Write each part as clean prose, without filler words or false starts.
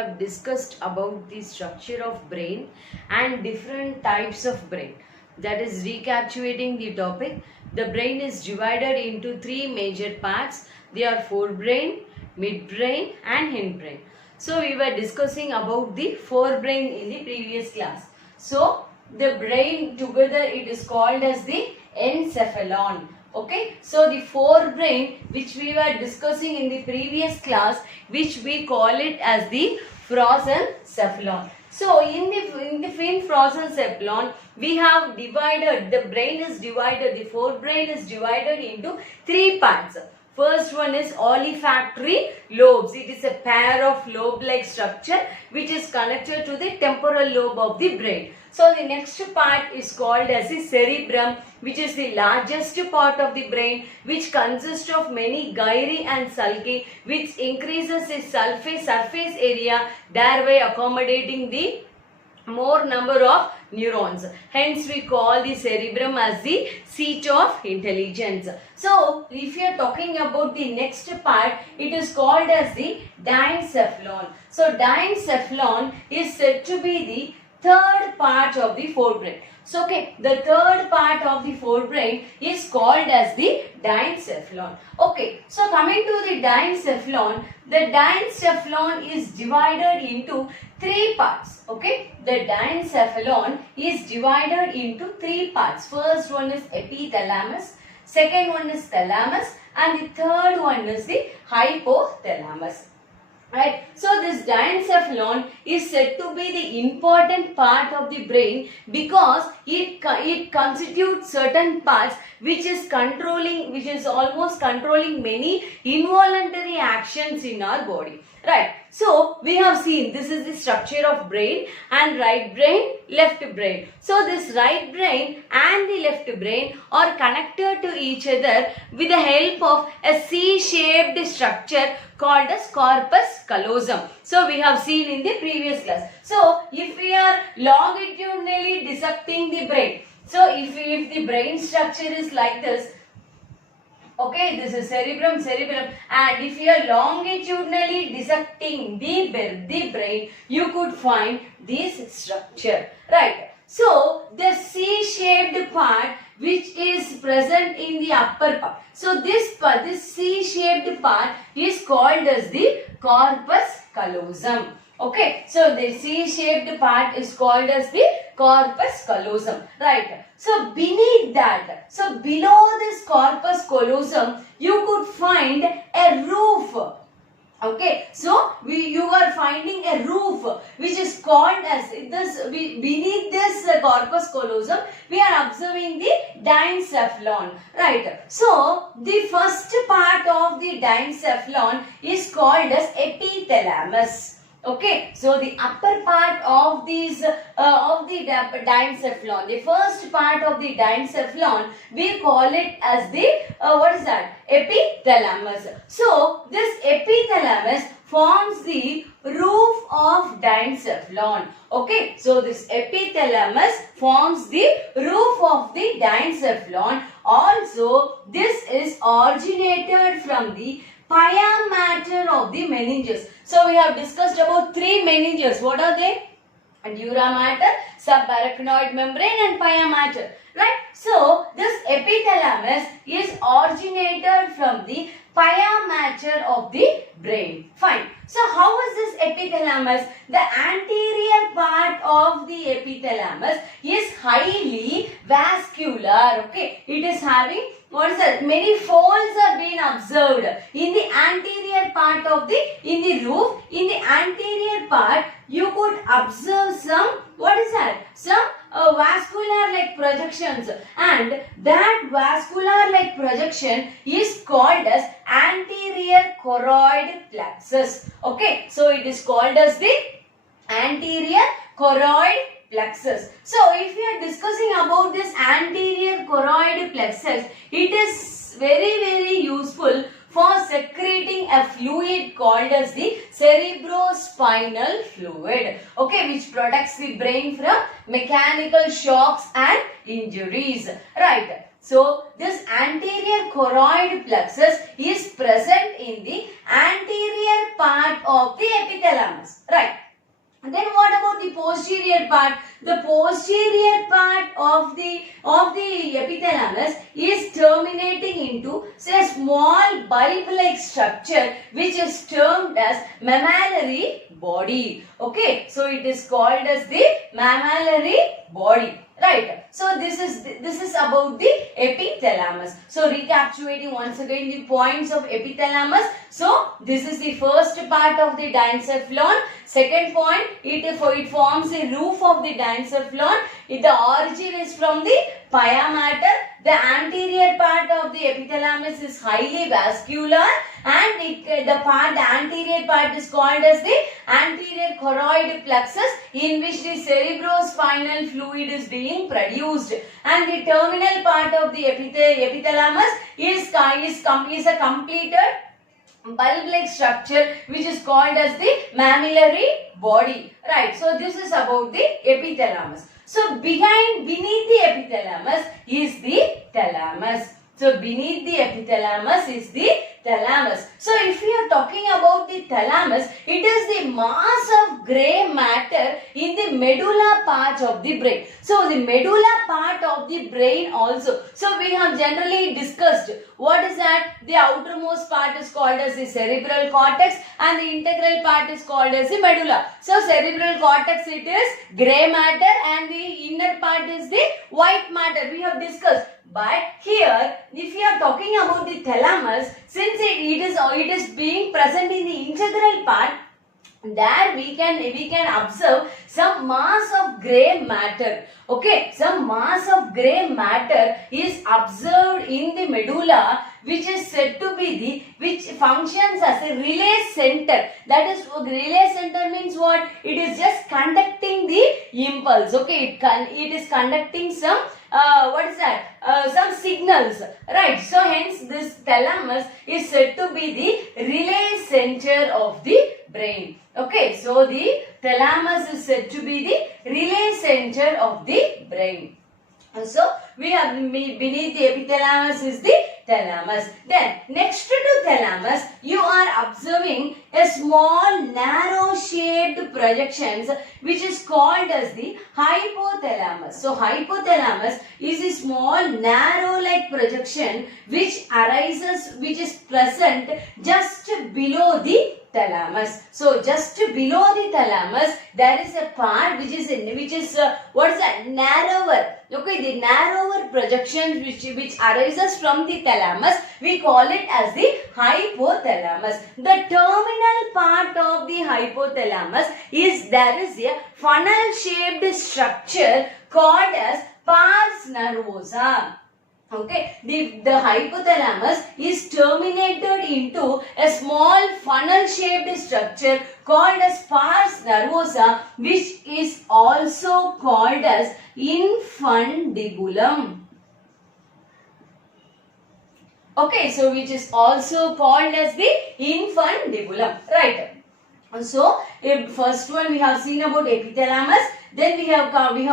have discussed about the structure of brain and different types of brain. That is recapitulating the topic. The brain is divided into three major parts. They are forebrain, midbrain and hindbrain. So we were discussing about the forebrain in the previous class. So the brain together it is called as the encephalon. Okay, so the forebrain which we were discussing in the previous class, which we call it as the frozen cephalon. So in the frozen cephalon, we have divided, the brain is divided, the forebrain is divided into three parts. First one is olfactory lobes. It is a pair of lobe-like structure which is connected to the temporal lobe of the brain. So the next part is called as the cerebrum, which is the largest part of the brain, which consists of many gyri and sulci, which increases the surface area, thereby accommodating the more number of neurons. Hence we call the cerebrum as the seat of intelligence. So if you are talking about the next part, it is called as the diencephalon. So diencephalon is said to be the third part of the forebrain. So okay, the third part of the forebrain is called as the diencephalon. Okay, so coming to the diencephalon is divided into three parts. Okay, the diencephalon is divided into three parts. First one is epithalamus, second one is thalamus, and the third one is the hypothalamus. Right, so this diencephalon is said to be the important part of the brain because it constitutes certain parts which is almost controlling many involuntary actions in our body. Right, so we have seen this is the structure of brain and right brain, left brain. So this right brain and the left brain are connected to each other with the help of a C-shaped structure called as corpus callosum. So we have seen in the previous class. So if we are longitudinally dissecting the brain, so if the brain structure is like this, okay, this is cerebrum, and if you are longitudinally dissecting the brain, you could find this structure, right? So the C-shaped part which is present in the upper part. So this C-shaped part is called as the corpus callosum. Okay, so the C-shaped part is called as the corpus callosum, right? So beneath that, so below this corpus callosum, you could find a roof. Okay, so you are finding a roof which is called as this. Beneath this corpus callosum, we are observing the diencephalon, right? So the first part of the diencephalon is called as epithalamus. Okay, so the upper part of these of the diencephalon, the first part of the diencephalon, we call it as the what is that? Epithalamus. So this epithalamus forms the roof of diencephalon. Okay, so this epithalamus forms the roof of the diencephalon. Also, this is originated from the pia mater of the meninges. So we have discussed about three meninges. What are they? Dura mater, subarachnoid membrane and pia mater. Right? So this epithalamus is originated from the pia mater of the brain. Fine. So how is this epithalamus? The anterior part of the epithalamus is highly vascular. Okay. It is having what is that? Many folds are being observed in the anterior part of in the roof. In the anterior part, you could observe some, what is that? Some vascular-like projections, and that vascular-like projection is called as anterior choroid plexus. Okay, so it is called as the anterior choroid plexus. So if we are discussing about this anterior choroid plexus, it is very useful for secreting a fluid called as the cerebrospinal spinal fluid, okay, which protects the brain from mechanical shocks and injuries, right. So, this anterior choroid plexus is present in the anterior part of the epithalamus, right. And then what about the posterior part? The posterior part of the epithalamus is terminating into, say, a small bulb-like structure which is termed as mammillary body. Okay, so it is called as the mammillary body. Right. So this is about the epithalamus. So recapitulating once again the points of epithalamus. So this is the first part of the diencephalon. Second point, it forms the roof of the diencephalon. The origin is from the pia mater. The anterior part of the epithalamus is highly vascular, and the anterior part is called as the anterior choroid plexus, in which the cerebrospinal fluid is being produced, and the terminal part of the epithalamus is a completed bulb-like structure which is called as the mammillary body, right. So this is about the epithalamus. So beneath the epithalamus is the thalamus. So beneath the epithalamus is the thalamus. So if we are talking about the thalamus, it is the mass of grey matter in the medulla part of the brain. So the medulla part of the brain also. So we have generally discussed what is that? The outermost part is called as the cerebral cortex, and the integral part is called as the medulla. So cerebral cortex, it is grey matter, and the inner part is the white matter. We have discussed. But here, if we are talking about the thalamus, since it is being present in the integral part, there we can observe some mass of grey matter. Okay, some mass of grey matter is observed in the medulla, which is said to be which functions as a relay center. That is, relay center means what? It is just conducting the impulse. Okay, it is conducting some some signals, right. So hence this thalamus is said to be the relay center of the brain. Okay, so the thalamus is said to be the relay center of the brain. So we have beneath the epithalamus is the thalamus. Then next to thalamus, you are observing a small narrow shaped projections which is called as the hypothalamus. So hypothalamus is a small narrow like projection which is present just below the thalamus. So just below the thalamus there is a part which is narrower. Okay, the narrower projections which arises from the thalamus, we call it as the hypothalamus. The terminal part of the hypothalamus there is a funnel shaped structure called as pars nervosa. Okay, the hypothalamus is terminated into a small funnel shaped structure called as pars nervosa, which is also called as infundibulum. Okay, so which is also called as the infundibulum, right. So first one we have seen about epithalamus, then we have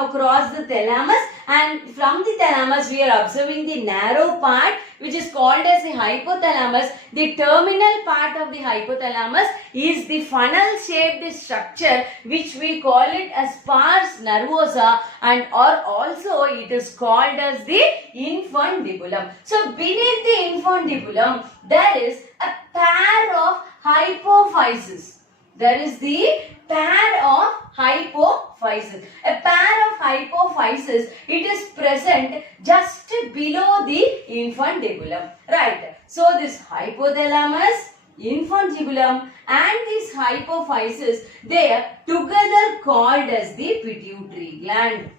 crossed the thalamus, and from the thalamus we are observing the narrow part which is called as the hypothalamus. The terminal part of the hypothalamus is the funnel shaped structure which we call it as pars nervosa, and or also it is called as the infundibulum. So beneath the infundibulum there is a pair of hypophyses. There is the pair of hypophyses. A pair of hypophyses, it is present just below the infundibulum. Right. So this hypothalamus, infundibulum and these hypophyses, they are together called as the pituitary gland.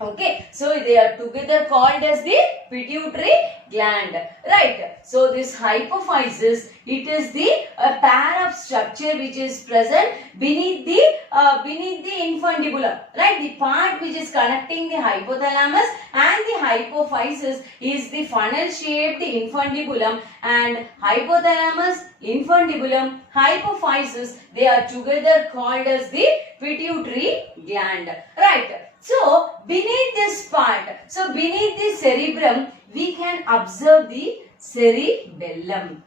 Okay, so they are together called as the pituitary gland, right. So this hypophysis, it is a pair of structure which is present beneath the infundibulum, right. The part which is connecting the hypothalamus and the hypophysis is the funnel-shaped infundibulum, and hypothalamus, infundibulum, hypophysis, they are together called as the pituitary gland. Right. So, beneath this part, so beneath the cerebrum, we can observe the cerebellum.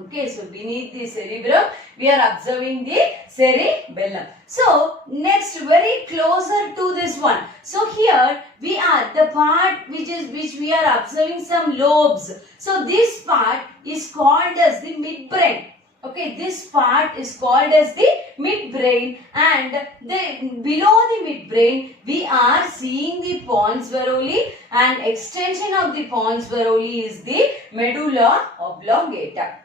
Okay, so beneath the cerebrum, we are observing the cerebellum. So, next, very closer to this one. So, here we are, the part which we are observing some lobes. So, this part is called as the midbrain. Okay, this part is called as the midbrain, and below the midbrain we are seeing the pons varoli, and extension of the pons varoli is the medulla oblongata.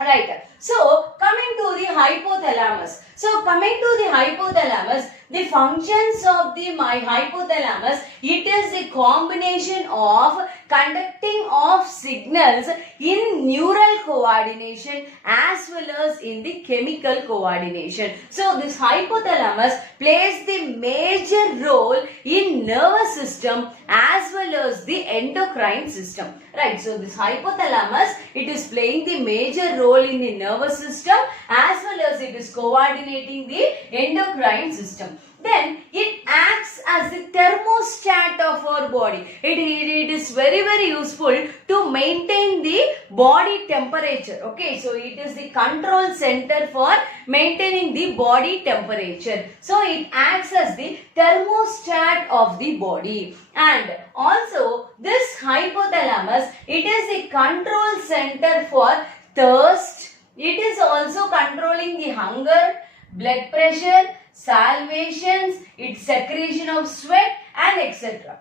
Right. So, coming to the hypothalamus. So, coming to the hypothalamus, the functions of the hypothalamus, it is a combination of conducting of signals in neural coordination as well as in the chemical coordination. So, this hypothalamus plays the major role in nervous system as well as the endocrine system. Right. So, this hypothalamus, it is playing the major role in the nervous system as well as it is coordinating the endocrine system. Then it acts as the thermostat of our body. It is very useful to maintain the body temperature. Okay, so it is the control center for maintaining the body temperature. So it acts as the thermostat of the body. And also this hypothalamus, it is the control center for thirst. It is also controlling the hunger, blood pressure, salvations, its secretion of sweat, and etc.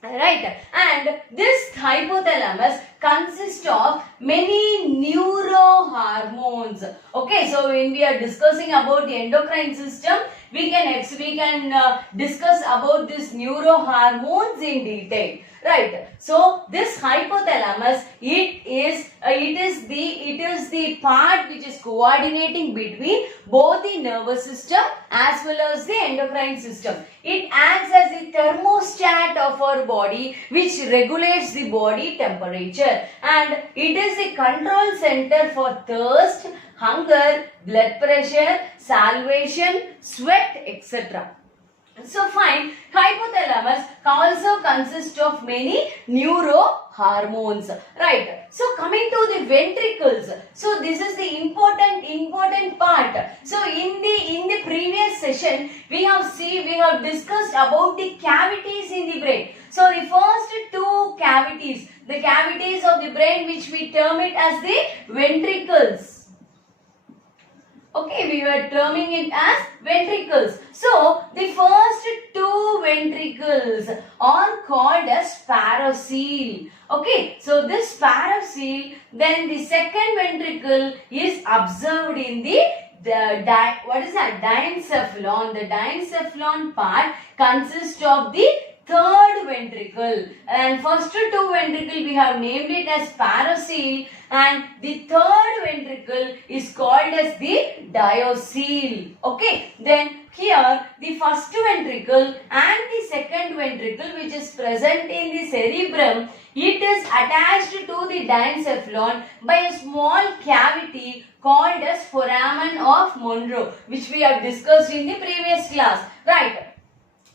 Right. And this hypothalamus consists of many neurohormones. Okay, so when we are discussing about the endocrine system, we can discuss about these neurohormones in detail. Right. So this hypothalamus, it is the part which is coordinating between both the nervous system as well as the endocrine system. It acts as the thermostat of our body which regulates the body temperature, and it is the control center for thirst, hunger, blood pressure, salvation, sweat, etc. So fine, hypothalamus also consists of many neurohormones. Right. So coming to the ventricles. So this is the important part. So in the previous session we have discussed about the cavities in the brain. So the first two cavities, the cavities of the brain, which we term it as the ventricles. Okay, we were terming it as ventricles. So, the first two ventricles are called as paracele. Okay, so this paracele, then the second ventricle is observed in the Diencephalon. The Diencephalon part consists of the third ventricle, and first two ventricle we have named it as paracele, and the third ventricle is called as the Diecephalon. Okay, then here the first ventricle and the second ventricle, which is present in the cerebrum, it is attached to the Diencephalon by a small cavity called as foramen of Monro, which we have discussed in the previous class. Right.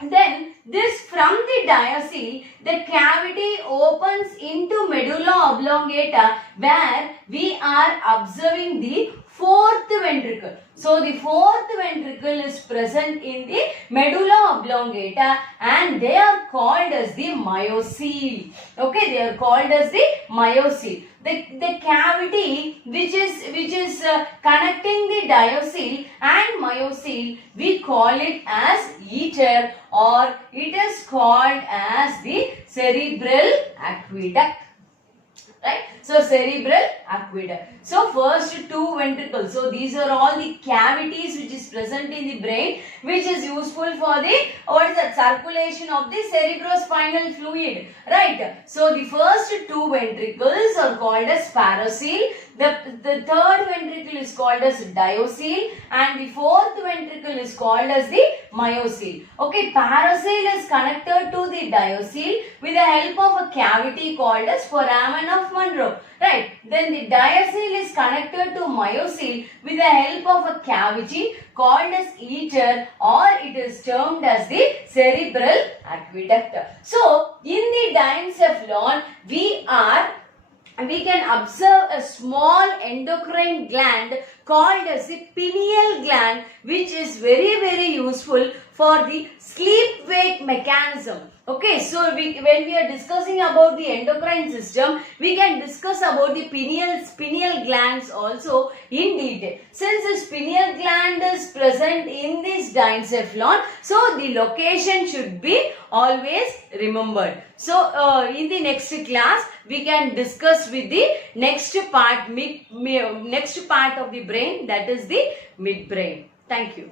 Then this, from the Diecephalon, the cavity opens into medulla oblongata, where we are observing the fourth ventricle. So the fourth ventricle is present in the medulla oblongata, and they are called as the myocele. Okay, they are called as the myocele. The cavity which is connecting the Diecephalon and myocele, we call it as ether, or it is called as the cerebral aqueduct. Right? So, cerebral aqueduct. So, first two ventricles. So, these are all the cavities which is present in the brain, which is useful for the circulation of the cerebrospinal fluid. Right? So, the first two ventricles are called as paracele. The third ventricle is called as diocele and the fourth ventricle is called as the myocele. Okay, paracele is connected to the diocele with the help of a cavity called as foramen of Monro. Right, then the diocele is connected to myocele with the help of a cavity called as ether, or it is termed as the cerebral aqueduct. So, in the diencephalon, we can observe a small endocrine gland called as the pineal gland, which is very useful for the sleep-wake mechanism. Okay, so when we are discussing about the endocrine system, we can discuss about the pineal glands also in detail. Since this pineal gland is present in this diencephalon, so the location should be always remembered. So in the next class, we can discuss with the next part of the brain, that is the midbrain. Thank you.